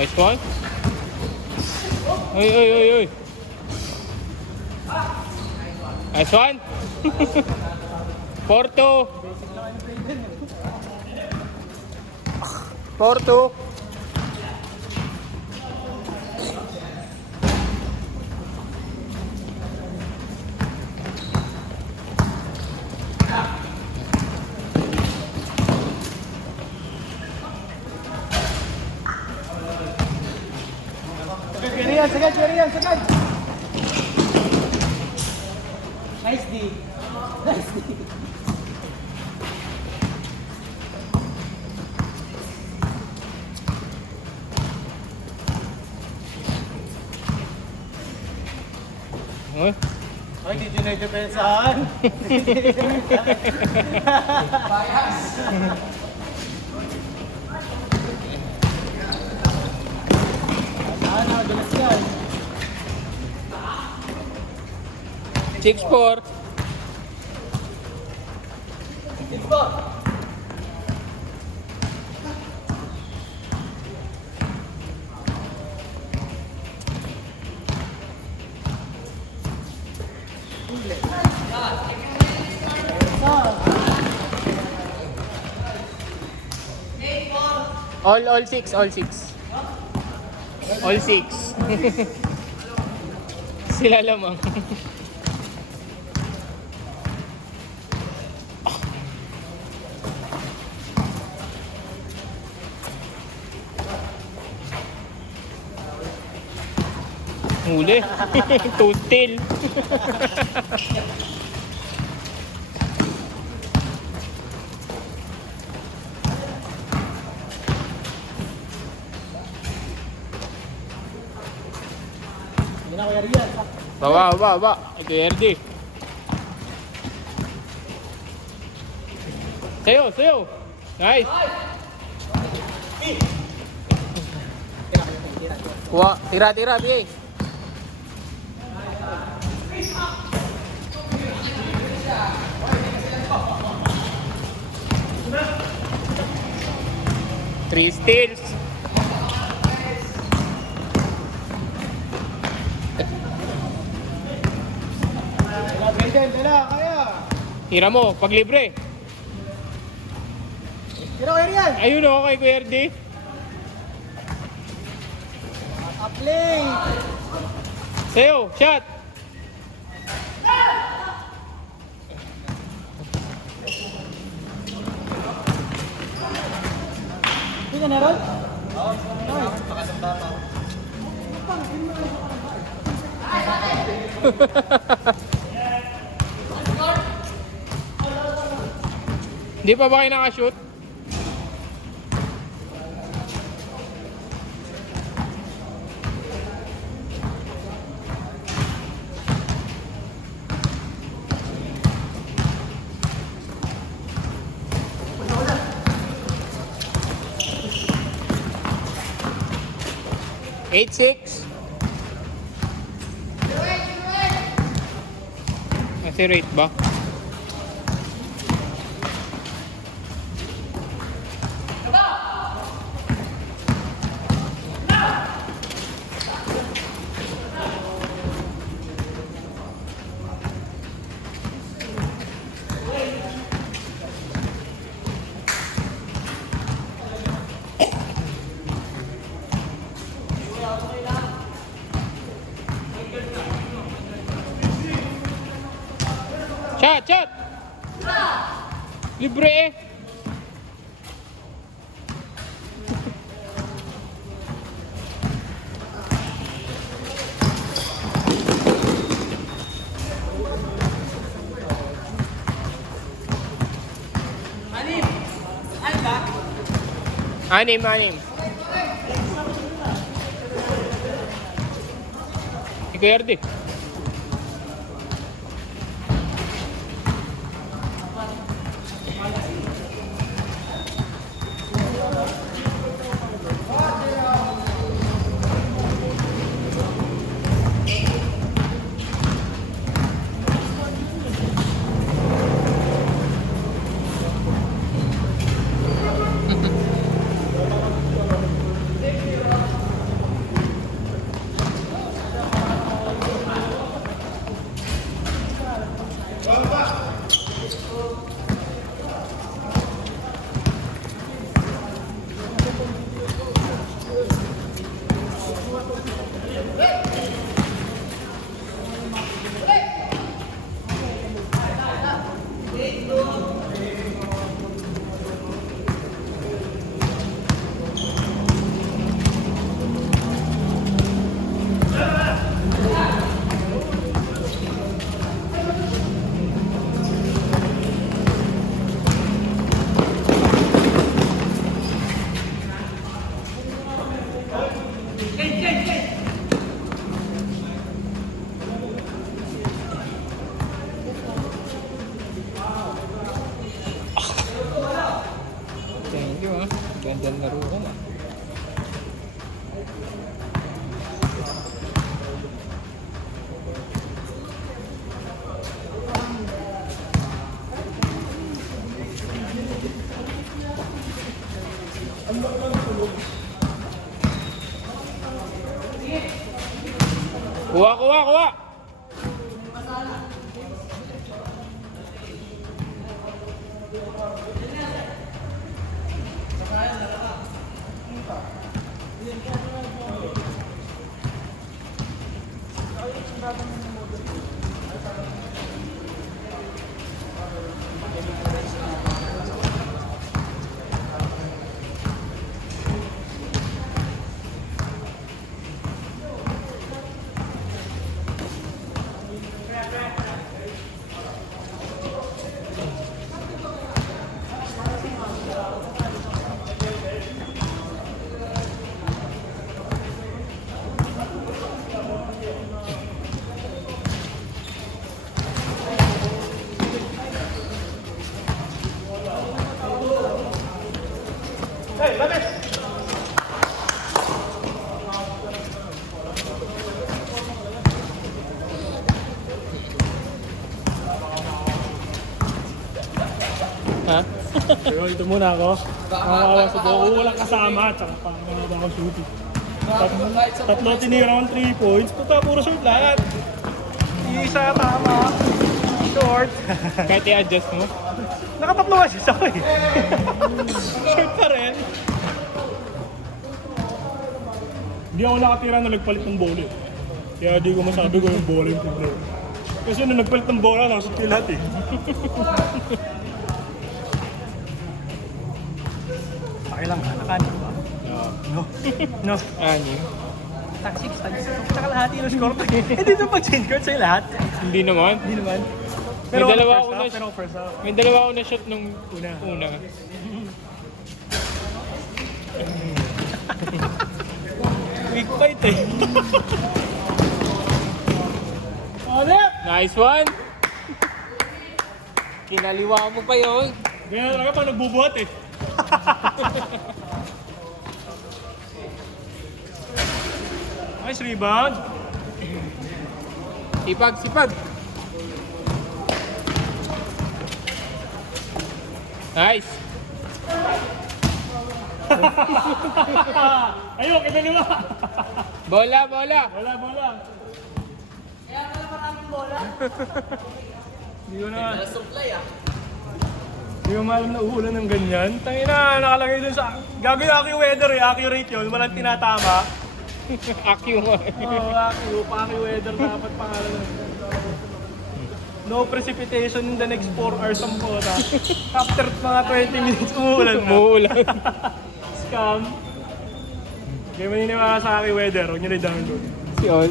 Nice one. Uy, uy, uy, uy. Nice one. 4-2. 4-2. Sagad. Nice D. Nice D. Uy. Ay, dito na yung depensahan. Bias. Madalas yan. 6-4. All 6, all 6. All 6. Sila lamang. Huli. Two still. Hindi na kuya Rian. Baba. Ito yung RD. Sayo. Nice. Kuha. Tira, bigay. Three steals. Dala, kaya. Tira mo, pag libre. Tira kuya Rian. Ayun o, kay Kuya RD. Appling. Sayo, shot. Hindi ka naroon? Hindi pa ba kayo nakashoot? Eight, 6. Kasi rate ba? Shot! Libre eh. Anim. Ikaw Yardi. Gandang laro ko na. Kuha, kuha, kuha! Ha? Pero ito muna ako. Nakakawa sa buko, walang kasama at saka pangalawa ako shooting. Tatlo tinira akong 3 points, puta puro short lahat. Isa tama, short. Kahit i-adjust mo. Nakatatlo kasi sa ako eh. Short pa rin. Hindi ako nakatira na nagpalit ng bola eh. Kaya di ko masabi ko yung bola yung problema. Kasi nung nagpalit ng bola, nakasot ko lahat eh. Pakilang hanakan, di ba? No. No. Anim. Tag 6, tag 6. Tsaka lahat yung score ko. Hindi ito pag-change court sa'yo lahat. Hindi naman. Hindi naman. May dalawa first ako half, na- pero first half. May dalawa ako na shot nung Una. una. Weak fight eh. Alep! Nice one! Kinaliwa mo pa yun. Ganyan talaga pa nagbubuhat eh. Nice rebound. Sipag, sipag. Nice. Ayun, kinaliwa. Bola, bola. Bola, bola. Kaya pala maraming bola. Hindi ko na. Hindi ko maalam na uulan ng ganyan. Tangina, nakalagay dun sa... Gagawin AccuWeather eh, accurate yun. Walang tinatama. Akyo mo. Oo, AccuWeather dapat pangalan nun. No precipitation in the next 4 hours ang kota. After mga 20 minutes, umuulan na. Umuulan. Scam. Kaya maniniwala sa AccuWeather, huwag nyo na i-download. Si Ol.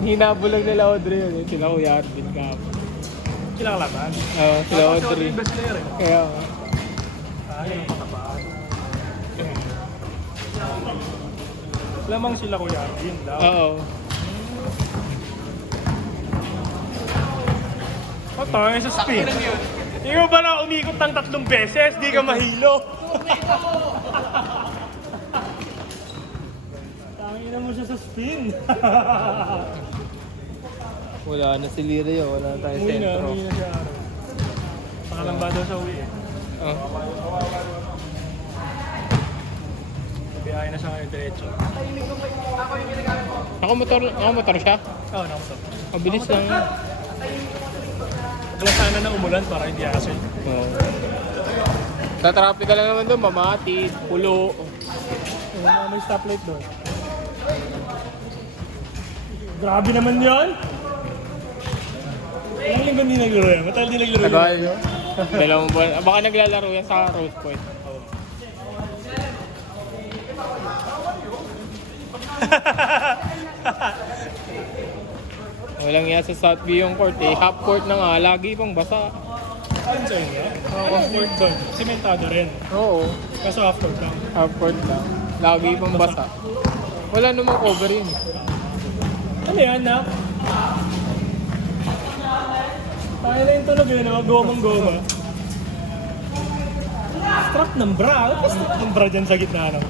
Hinabulag nila Audrey yun. Sila Kuya Arvin ka. Kilang laban. Oo, sila Tapos Audrey. yung best player eh. Kaya, Ayun ang patabaan. Lamang sila Kuya Arvin daw. oo. O tayo sa spin. Ikaw ba na umikot ng 3 beses, di ka mahilo? Tangina mo siya sa spin. Wala na si Lirio. Wala na tayo Uwi sentro. na siya. Pakalamba daw sa uwi eh. Oh. Biyahe na siya ngayon diretso. Nakamotor siya? Oo, nakamusta. Mabilis lang. Wala sana na umulan para hindi asin. Oo. Sa traffic ka lang naman doon, Mamati, Pulo. May stoplight doon. Grabe naman yun! Ilang linggo hindi naglaro yan? Matagal din naglaro Tagal. yan. Dalawang buwan. Baka naglalaro yan sa Rose Point. Walang yan sa Southview yung court eh. Half court na nga, lagi pang basa. Ano sa'yo nga? Comfort doon. Sementado rin. Oo, Kaso after lang. half court lang. Lagi pang basa. Wala namang cover yun eh. Ano yan, Nak? Tayo na yung tunog yun, gomang goma. Strap ng bra. Ano ba strap ng bra dyan sa gitna? No?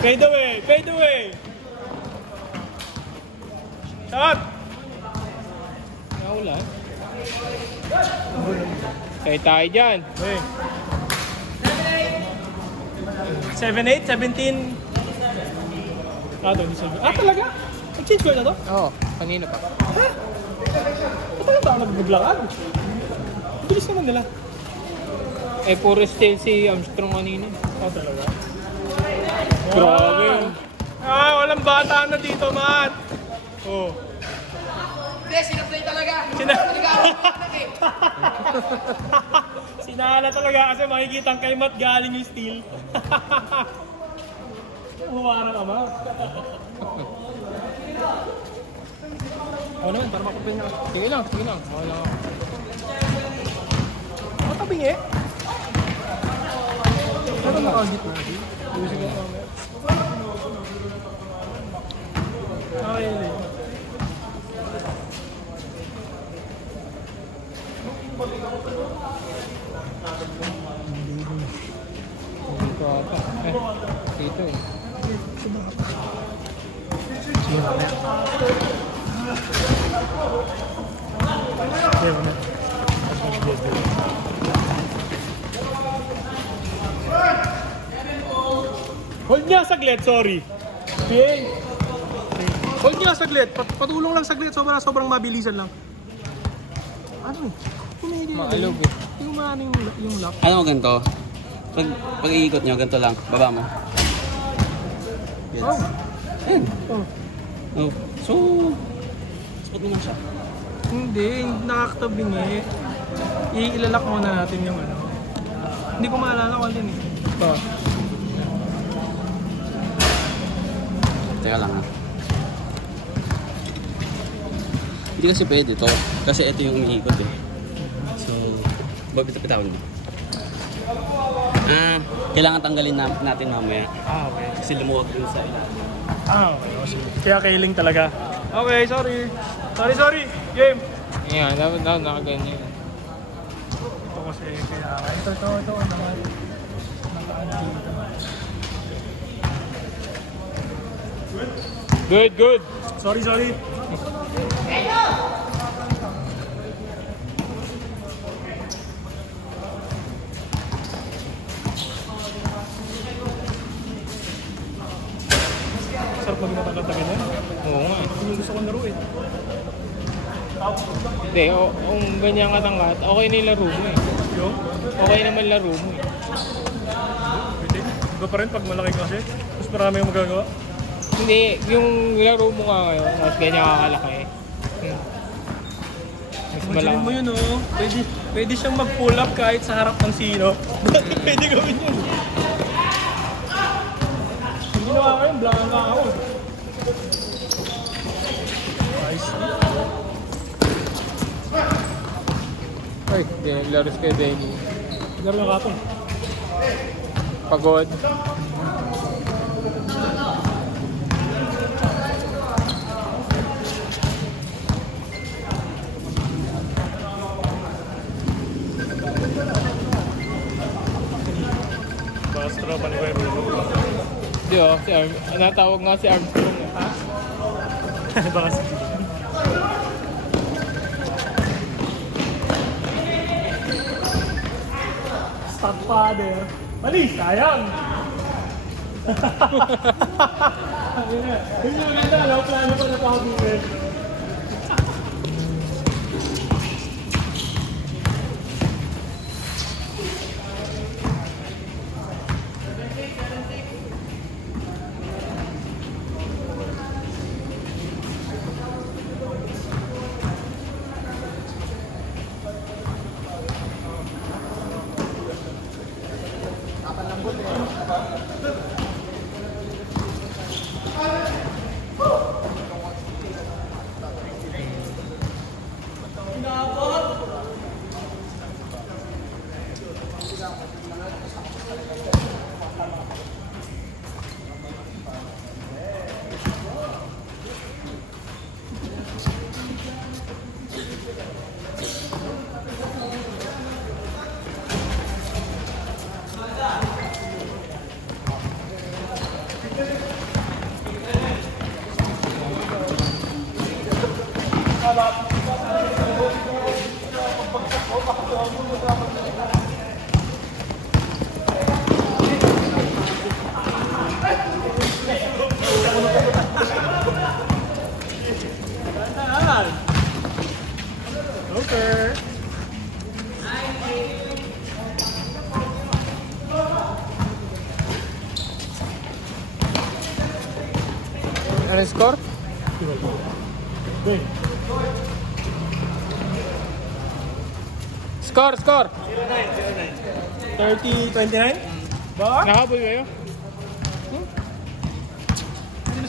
Fade away! Fade away! Shot! Nawala. Kaya tayo dyan. Okay. 7-8, 17. Ah, 27. Ah, talaga? Nag-change ko na to? Oo, kanina pa. Ha? Ba't tayo naglakad? Bilis naman nila. Eh, puro still si Armstrong kanina. Oh, talaga? Grabe. Ah, walang bata na dito, Matt. Oh. Hindi, sinaplay talaga. Sinala talaga kasi makikita kay Matt galing yung steal. Huwarang ama. Ako naman, para makapin na. Sige lang, sige lang. Wala ako. Matabingi? Ano nakagit na? Okay, yun. Dito ata. Dito eh. Hold niya saglit, sorry. Ping. Hold niya saglit. Patulong lang saglit. Sobrang mabilisan lang. Ano eh? Pumili na Maalog eh. eh. Yung maano yung lock. Ano mo ganito? Pag iikot nyo, ganito lang. Baba mo. Yes. Oh. Ayan. Oh. Oh. So, spot mo lang siya. Hindi nakakatabingi. Iilalak muna natin yung ano. Hindi ko maalala kung alin eh. Ito. Teka lang ha. Hindi kasi pwede to. Kasi ito yung umiikot eh. So, babita-bitawan mo. Kailangan tanggalin natin mamaya. Ah, okay. Kasi lumuwag dun sa ilalim. Ah, okay. O, sige. Kaya kailing talaga. Okay, sorry. Sorry. Game. Yan, dapat nakaganyan. Ito kasi kaya... Ito. Nakaan dito. Good. Sorry. Sarap maging matagad-tagad yan. Oo nga. Yung gusto kong laro eh. Hindi, kung ganyan katangkat, okay na yung laro mo eh. Yung? Okay naman laro mo eh. Pwede. Iba pa rin pag malaki kasi. Mas marami yung magagawa. Hindi, yung laro mo nga ngayon, mas ganyan kakalaki. Mas Imagine mo malaki. yun oh. Pwede siyang mag-pull up kahit sa harap ng sino. Pwede gawin yun. Yung ginawa ko yun, blankan ka ako. Nice. Ay, hindi naglaro si kay Denny. Laro na kapon. Pagod. Baka sa tropa ni Kuya Bruno. Hindi natawag nga si Armstrong eh. Ha? Baka si Stepfather. Mali, sayang! Ayun na. Yun yung maganda, no? Plano pa na pakabuhin. Ano score? Wait. Score, score! 30-29? Ba? Nakahabol kayo?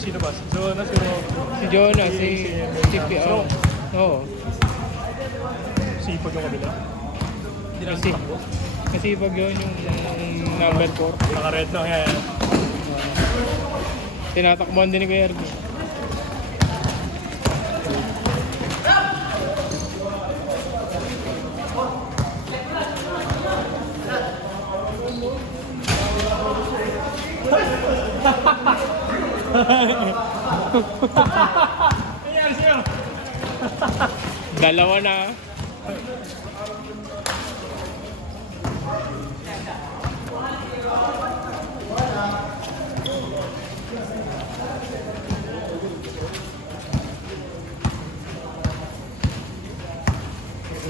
Sino ba? Si Jonah, si Rob. Si Jonah, si PO. Oo. Sipag yung kabila. Kasi pag yun yung number 4. Naka-red na. Yan. Tinatakbuhan din ni Kuya Ernie. Nangyari sa'yo? Dalawa na.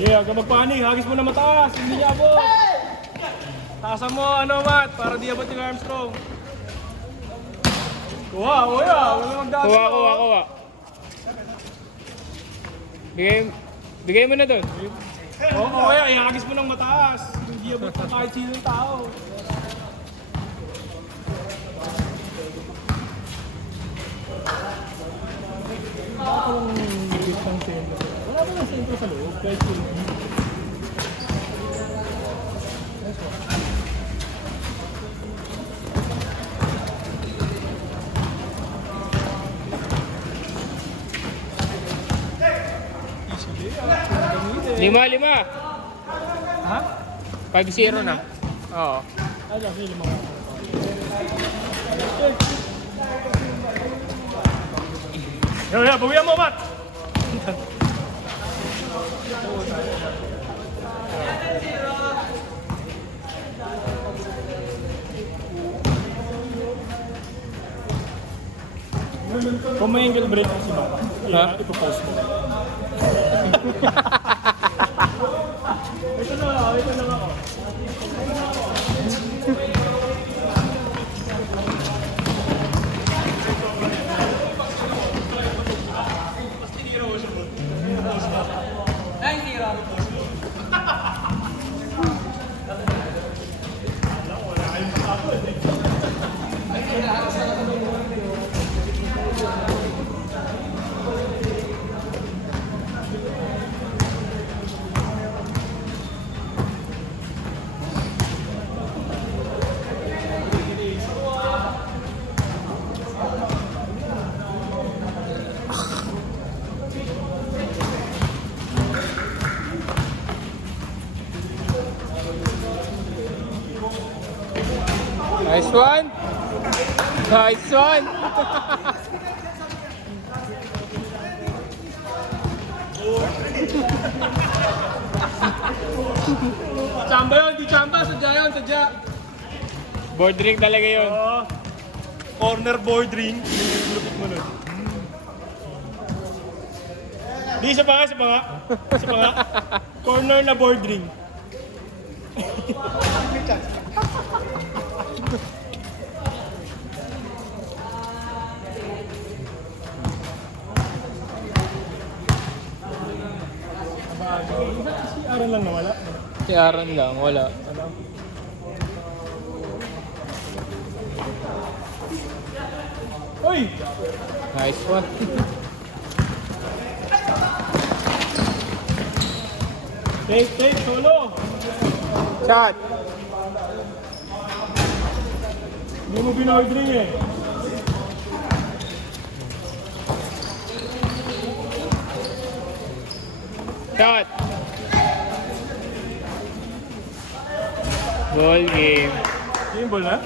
Yeah, huwag ka magpanik. Hagis mo na mataas. Hindi niya abot. Taasan mo, Matt, para di abot yung Armstrong. Kuha, kuya. Wala magdadalo. Kuha. Bigay mo na doon. Oo, kuya. Ihagis mo ng mataas. Hindi abot ng kahit sinong tao. Wala ba ng sentro sa loob? Kahit sino. Lima. Ha? 5-0 na. Oo. Ay, kasi limang. Yeah, bawian mo, Matt! Kung may angle break si Baba, ipopost mo. Ito na ako. Nice one. Chamba yun, di chamba. Sadya. Board drink talaga yun. Corner board ring. Lupit mo nun. Di, isa pa nga. Corner na board ring. Si Aaron lang nawala. Si Aaron lang, wala. Uy! Nice one. Take, solo! Shot. Hindi mo binoidring eh. Shot. Goal game. Yung ball na?